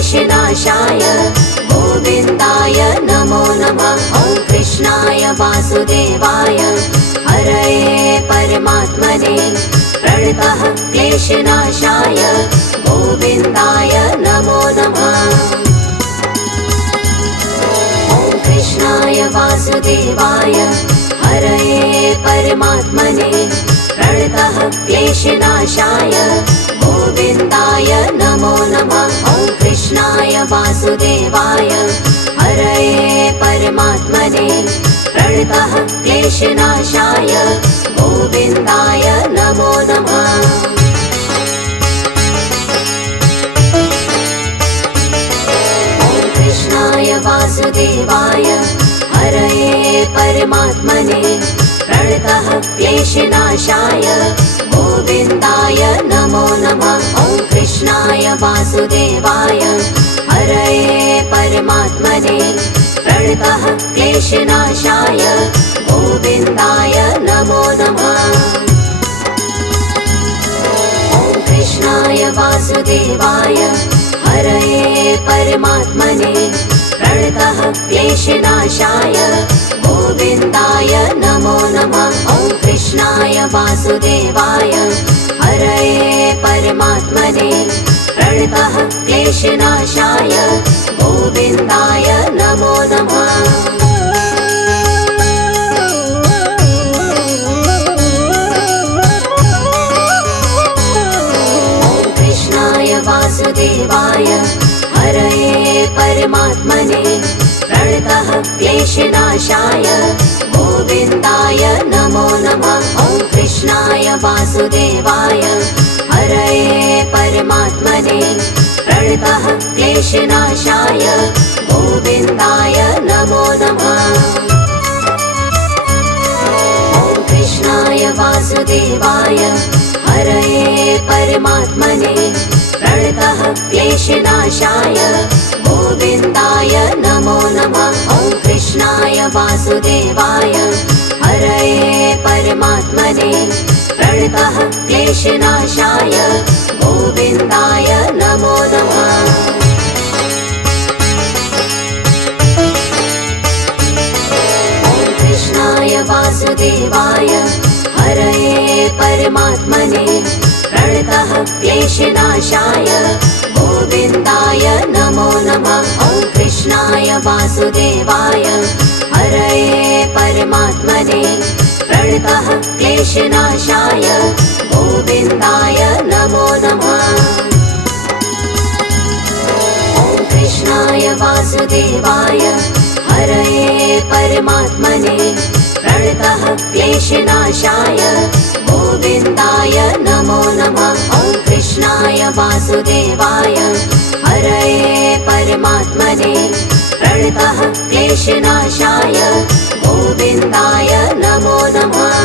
क्लेशनाशाय गोविन्दाय नमो नमः। ॐ कृष्णाय वासुदेवाय हरये परमात्मने प्रणतः क्लेशनाशाय गोविन्दाय नमो नमः। ॐ कृष्णाय वासुदेवाय हरये परमात्मने प्रणतः क्लेशनाशाय गोविन्दाय नमो नमः। ॐ कृष्णाय वासुदेवाय हरये परमात्मने प्रणतः क्लेशनाशाय गोविन्दाय नमो नमः। ॐ कृष्णाय वासुदेवाय हरये परमात्मने प्रणतः क्लेशनाशाय गोविन्दाय नमो नमः। ॐ कृष्णाय वासुदेवाय हरये परमात्मने प्रणतः क्लेशनाशाय गोविन्दाय नमो नमः। ॐ कृष्णाय वासुदेवाय हरये परमात्मने प्रणतः क्लेशनाशाय गोविन्दाय नमो नमः। ॐ कृष्णाय वासुदेवाय हरये परमात्मने प्रणतः क्लेशनाशाय गोविन्दाय नमो नमः। ॐ कृष्णाय वासुदेवाय हरये परमात्मने प्रणतः क्लेशनाशाय गोविन्दाय नमो नमः। ॐ कृष्णाय वासुदेवाय हरये परमात्मने प्रणतः क्लेशनाशाय गोविन्दाय नमो नमः। ॐ कृष्णाय वासुदेवाय हरये परमात्मने प्रणतः क्लेशनाशाय गोविन्दाय नमो नमः। ॐ कृष्णाय वासुदेवाय हरये परमात्मने प्रणतः क्लेशनाशाय गोविन्दाय नमो नमः। ॐ कृष्णाय वासुदेवाय हरये परमात्मने प्रणतः क्लेशनाशाय गोविन्दाय नमो नमः। ॐ कृष्णाय वासुदेवाय हरये परमात्मने प्रणतः क्लेशनाशाय गोविन्दाय नमो नमः। ॐ कृष्णाय वासुदेवाय हरये परमात्मने प्रणतः क्लेशनाशाय गोविन्दाय नमो नमः। ॐ कृष्णाय वासुदेवाय हरये परमात्मने प्रणतः क्लेशनाशाय गोविन्दाय नमो नमः।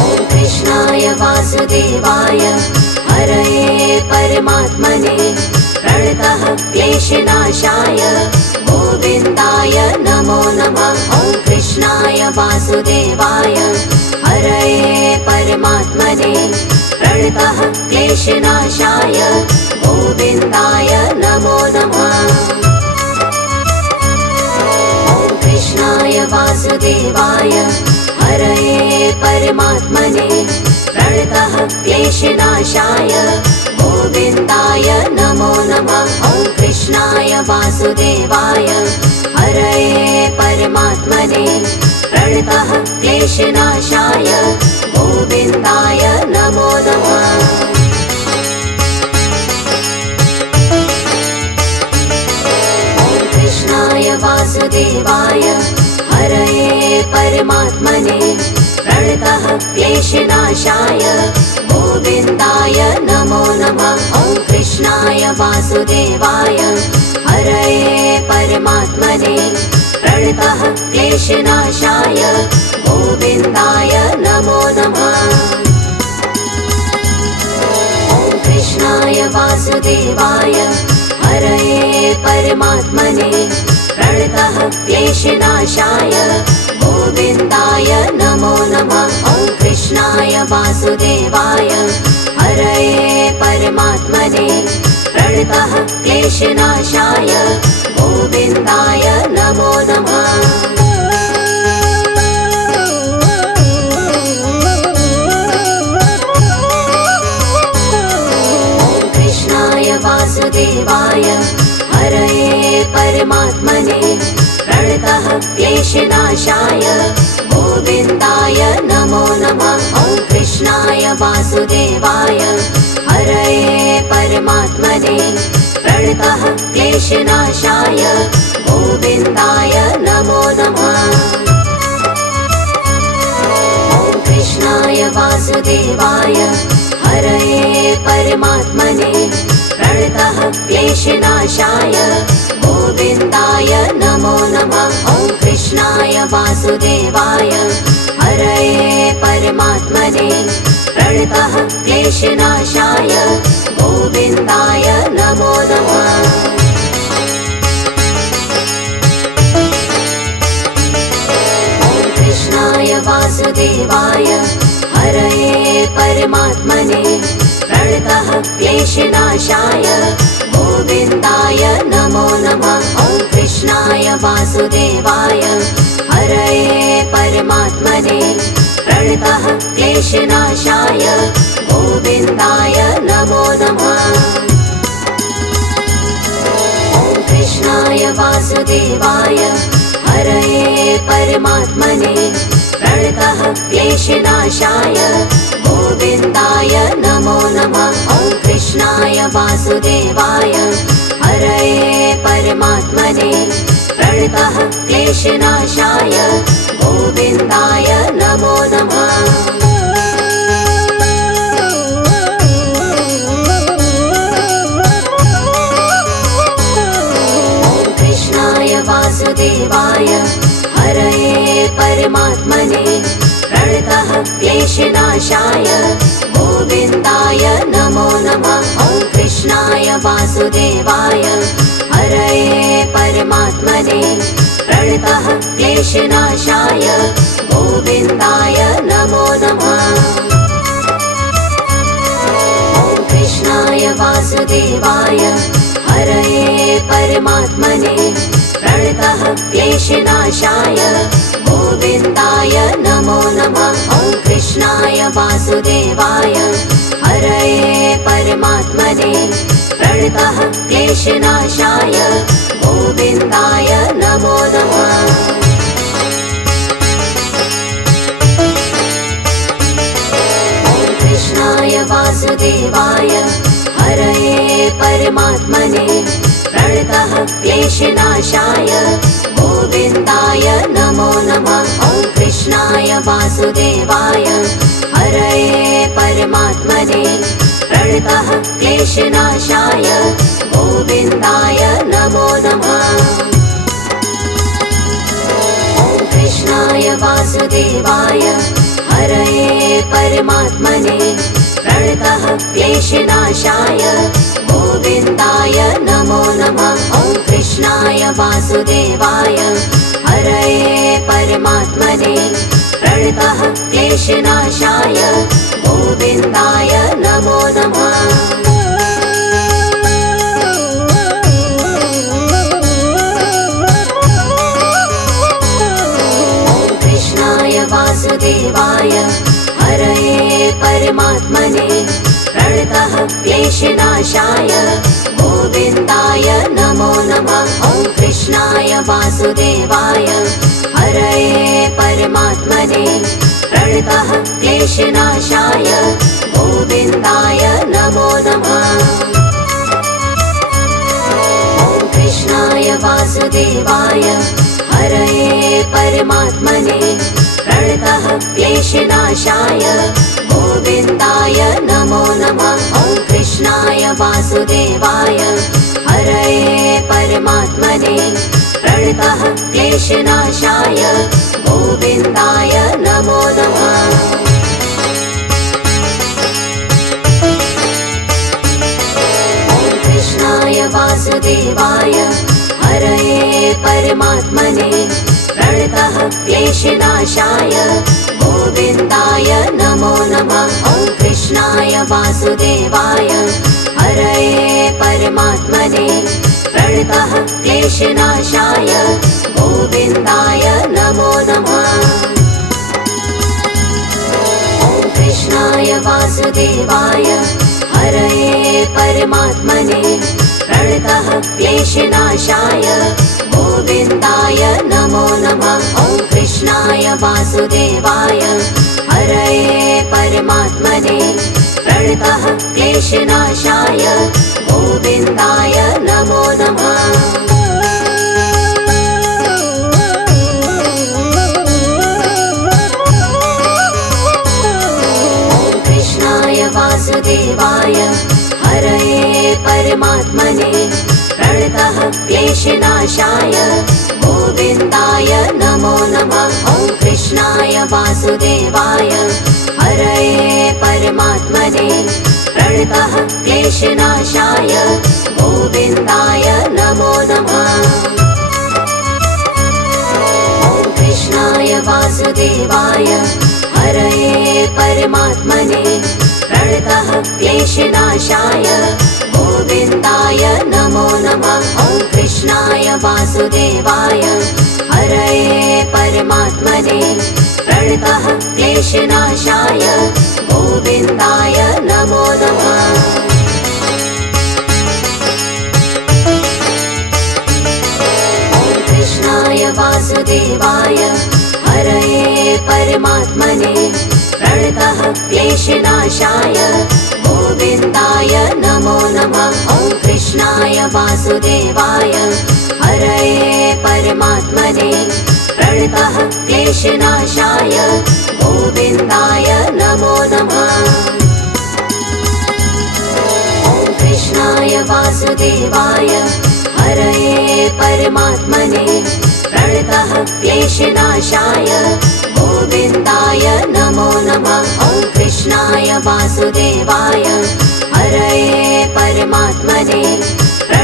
ॐ कृष्णाय वासुदेवाय हरये परमात्मने प्रणतः क्लेशनाशाय गोविन्दाय नमो नमः। ॐ कृष्णाय वासुदेवाय हरये परमात्मने प्रणतः क्लेशनाशाय गोविन्दाय नमो नमः। ॐ कृष्णाय वासुदेवाय हरये परमात्मने प्रणतः क्लेशनाशाय गोविन्दाय नमो नमः। ॐ कृष्णाय वासुदेवाय हरये परमात्मने प्रणतः क्लेशनाशाय गोविन्दाय नमो नमः। ॐ कृष्णाय वासुदेवाय हरये परमात्मने प्रणतः क्लेशनाशाय गोविन्दाय नमो नमः। ॐ कृष्णाय वासुदेवाय हरये परमात्मने प्रणतः क्लेशनाशाय गोविन्दाय नमो नमः। ॐ कृष्णाय वासुदेवाय हरये परमात्मने प्रणतः क्लेशनाशाय गोविन्दाय नमो नमः। वासुदेवाय हरये परमात्मने प्रणतः क्लेशनाशाय गोविन्दाय नमो नमः। वासुदेवाय हरये परमात्मने प्रणतः क्लेशनाशाय गोविन्दाय नमो नमः। ॐ कृष्णाय वासुदेवाय हरये परमात्मने प्रणतः क्लेशनाशाय गोविन्दाय नमो नमः। ॐ कृष्णाय वासुदेवाय हरये परमात्मने प्रणतः क्लेशनाशाय गोविन्दाय नमो नमः। ॐ कृष्णाय वासुदेवाय हरये परमात्मने प्रणतः क्लेशनाशाय गोविन्दाय नमो नमः। ॐ कृष्णाय वासुदेवाय हरये परमात्मने प्रणतः क्लेशनाशाय गोविन्दाय नमो नमः। ॐ कृष्णाय वासुदेवाय हरये परमात्मने प्रणतः क्लेशनाशाय गोविन्दाय नमो नमः। ॐ कृष्णाय वासुदेवाय हरये परमात्मने प्रणतः क्लेशनाशाय गोविन्दाय नमो नमः। ॐ कृष्णाय वासुदेवाय हरये परमात्मने प्रणतः क्लेशनाशाय गोविन्दाय नमो नमः। ॐ कृष्णाय वासुदेवाय हरये परमात्मने प्रणतः क्लेशनाशाय गोविन्दाय नमो नमः। ॐ कृष्णाय वासुदेवाय हरये परमात्मने प्रणतः क्लेशनाशाय गोविन्दाय नमो नमः। ॐ कृष्णाय वासुदेवाय हरये परमात्मने प्रणतः क्लेशनाशाय गोविन्दाय नमो नमः। ॐ कृष्णाय वासुदेवाय हरये परमात्मने प्रणतः क्लेशनाशाय गोविन्दाय नमो नमः। ॐ कृष्णाय वासुदेवाय हरये परमात्मने प्रणतः क्लेशनाशाय गोविन्दाय नमो नमः। ॐ कृष्णाय वासुदेवाय हरये परमात्मने प्रणतः क्लेशनाशाय गोविन्दाय नमो नमः। ॐ कृष्णाय वासुदेवाय हरये परमात्मने प्रणतः क्लेशनाशाय गोविन्दाय नमो नमः। ॐ कृष्णाय वासुदेवाय हरये परमात्मने प्रणतः क्लेशनाशाय गोविन्दाय नमो नमः। ॐ कृष्णाय वासुदेवाय हरये परमात्मने प्रणतः क्लेशनाशाय गोविन्दाय नमो नमः। ॐ कृष्णाय वासुदेवाय हरये परमात्मने प्रणतः क्लेशनाशाय गोविन्दाय नमो नमः। ॐ कृष्णाय वासुदेवाय हरये परमात्मने प्रणतः क्लेशनाशाय गोविन्दाय नमो नमः। ॐ कृष्णाय वासुदेवाय हरये परमात्मने प्रणतः क्लेशनाशाय गोविन्दाय नमो नमः। ॐ कृष्णाय वासुदेवाय हरये परमात्मने प्रणतः क्लेशनाशाय गोविन्दाय नमो नमः। ॐ वासुदेवाय हरये परमात्मने प्रणतः क्लेशनाशाय गोविन्दाय नमो नमः। ॐ कृष्णाय वासुदेवाय हरये परमात्मने प्रणतः क्लेशनाशाय गोविन्दाय नमो नमः। ॐ कृष्णाय वासुदेवाय हरये परमात्मने प्रणतः क्लेशनाशाय गोविन्दाय नमो नमः। ॐ कृष्णाय वासुदेवाय हरये परमात्मने प्रणतः क्लेशनाशाय गोविन्दाय नमो नमः। ॐ कृष्णाय वासुदेवाय हरये परमात्मने प्रणतः क्लेशनाशाय गोविन्दाय नमो नमः। ॐ कृष्णाय वासुदेवाय हरये परमात्मने प्रणतः क्लेशनाशाय गोविन्दाय नमो नमः। ॐ कृष्णाय वासुदेवाय हरये परमात्मने प्रणतः क्लेशनाशाय गोविन्दाय नमो नमः। ॐ कृष्णाय वासुदेवाय हरये परमात्मने प्रणतः क्लेशनाशाय गोविन्दाय नमो नमः। ॐ कृष्णाय वासुदेवाय हरये परमात्मने प्रणतः क्लेशनाशाय गोविन्दाय नमो नमः। ॐ कृष्णाय वासुदेवाय हरये परमात्मने प्रणतः क्लेशनाशाय गोविन्दाय नमो नमः। ॐ कृष्णाय वासुदेवाय हरये परमात्मने प्रणतः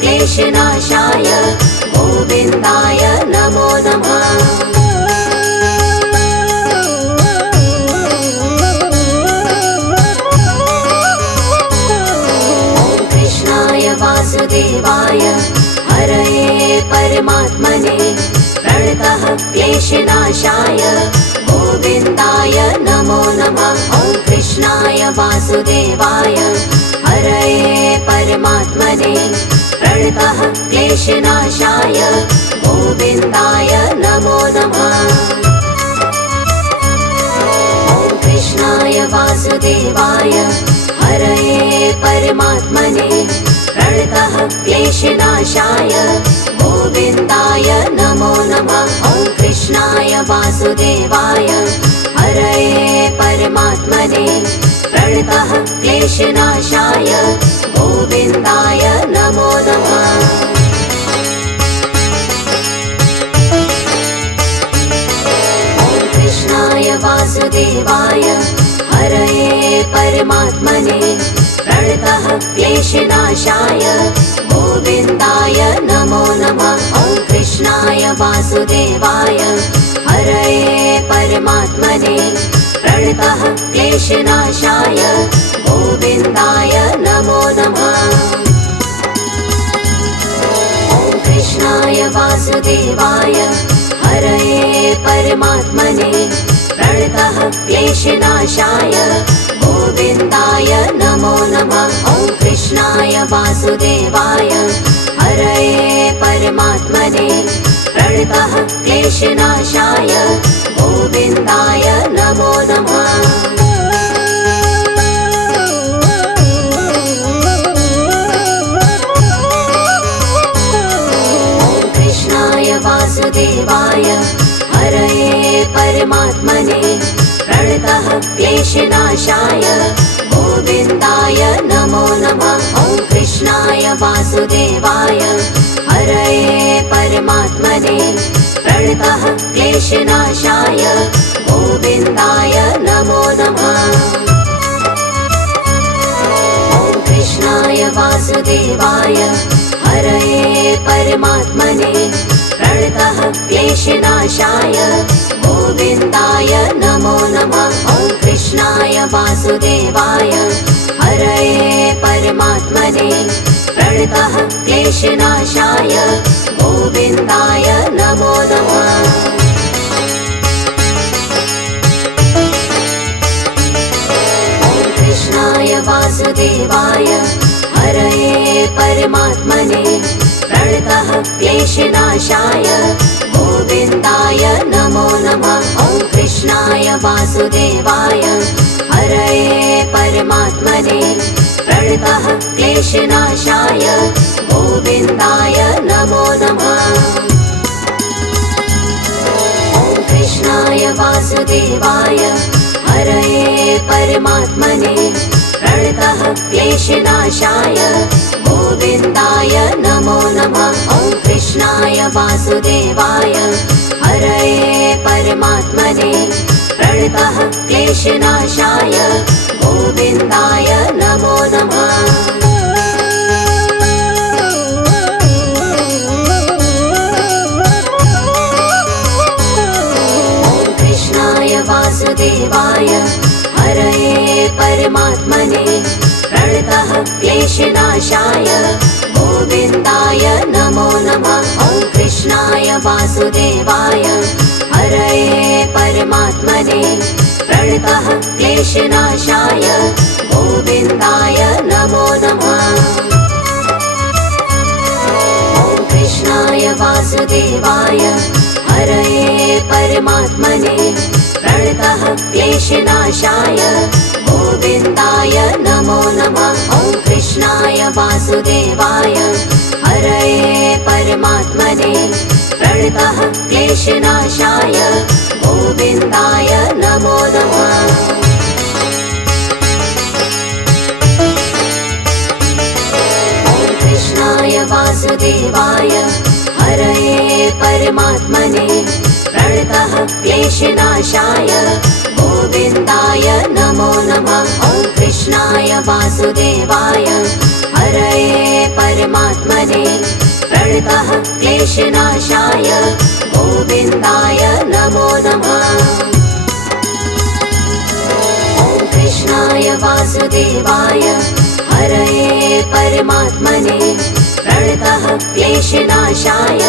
क्लेशनाशाय गोविन्दाय नमो नमः। ॐ कृष्णाय वासुदेवाय हरये परमात्मने प्रणतः क्लेशनाशाय गोविन्दाय नमो नमः। ॐ कृष्णाय वासुदेवाय हरये परमात्मने प्रणतः क्लेशनाशाय गोविन्दाय नमो नमः। ॐ कृष्णाय वासुदेवाय हरये परमात्मने प्रणतः क्लेशनाशाय गोविन्दाय नमो नमः। ॐ कृष्णाय वासुदेवाय हरये परमात्मने प्रणतः क्लेशनाशाय गोविन्दाय नमो नमः। ॐ कृष्णाय वासुदेवाय हरये परमात्मने प्रणतः क्लेशनाशाय गोविन्दाय नमो नमः। ॐ कृष्णाय वासुदेवाय हरये परमात्मने प्रणतः क्लेशनाशाय गोविन्दाय नमो नमः। ॐ कृष्णाय वासुदेवाय हरये परमात्मने प्रणतः क्लेशनाशाय गोविन्दाय नमो नमः। ॐ कृष्णाय वासुदेवाय हरये परमात्मने प्रणतः क्लेशनाशाय गोविन्दाय नमो नमः। ॐ कृष्णाय वासुदेवाय हरये परमात्मने प्रणतः क्लेशनाशाय गोविन्दाय नमो नमः। ॐ कृष्णाय वासुदेवाय हरये परमात्मने प्रणतः क्लेशनाशाय गोविन्दाय नमो नमः। ॐ कृष्णाय वासुदेवाय हरये परमात्मने प्रणतः क्लेशनाशाय गोविन्दाय नमो नमः। ॐ कृष्णाय वासुदेवाय हरये परमात्मने प्रणतः क्लेशनाशाय गोविन्दाय नमो नमः। कृष्णाय वासुदेवाय हरये परमात्मने प्रणतः क्लेशनाशाय गोविन्दाय नमो नमः। ॐ कृष्णाय वासुदेवाय हरये परमात्मने प्रणतः क्लेशनाशाय गोविन्दाय नमो नमः। ॐ कृष्णाय वासुदेवाय हरये परमात्मने प्रणतः क्लेशनाशाय गोविन्दाय नमो नमः। ॐ कृष्णाय वासुदेवाय हरये परमात्मने प्रणतः क्लेशनाशाय गोविन्दाय नमो नमः। वासुदेवाय हरये परमात्मने प्रणतः क्लेशनाशाय गोविन्दाय नमो नमः। ॐ कृष्णाय वासुदेवाय हरये परमात्मने प्रणतः क्लेशनाशाय गोविन्दाय नमो नमः। ॐ कृष्णाय वासुदेवाय हरये परमात्मने प्रणतः क्लेशनाशाय गोविन्दाय नमो नमः। ॐ कृष्णाय वासुदेवाय हरये परमात्मने प्रणतः क्लेशनाशाय गोविन्दाय नमो नमः। ॐ कृष्णाय वासुदेवाय हरये परमात्मने प्रणतः क्लेशनाशाय गोविन्दाय नमो नमः। ॐ कृष्णाय वासुदेवाय हरये परमात्मने प्रणतः क्लेशनाशाय गोविन्दाय नमो नमः। ॐ कृष्णाय वासुदेवाय हरये परमात्मने प्रणतः क्लेशनाशाय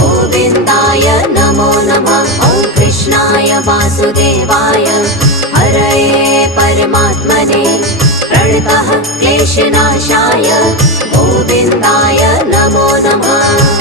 गोविन्दाय नमो नमः। ॐ कृष्णाय वासुदेवाय हरये परमात्मने प्रणतः क्लेशनाशाय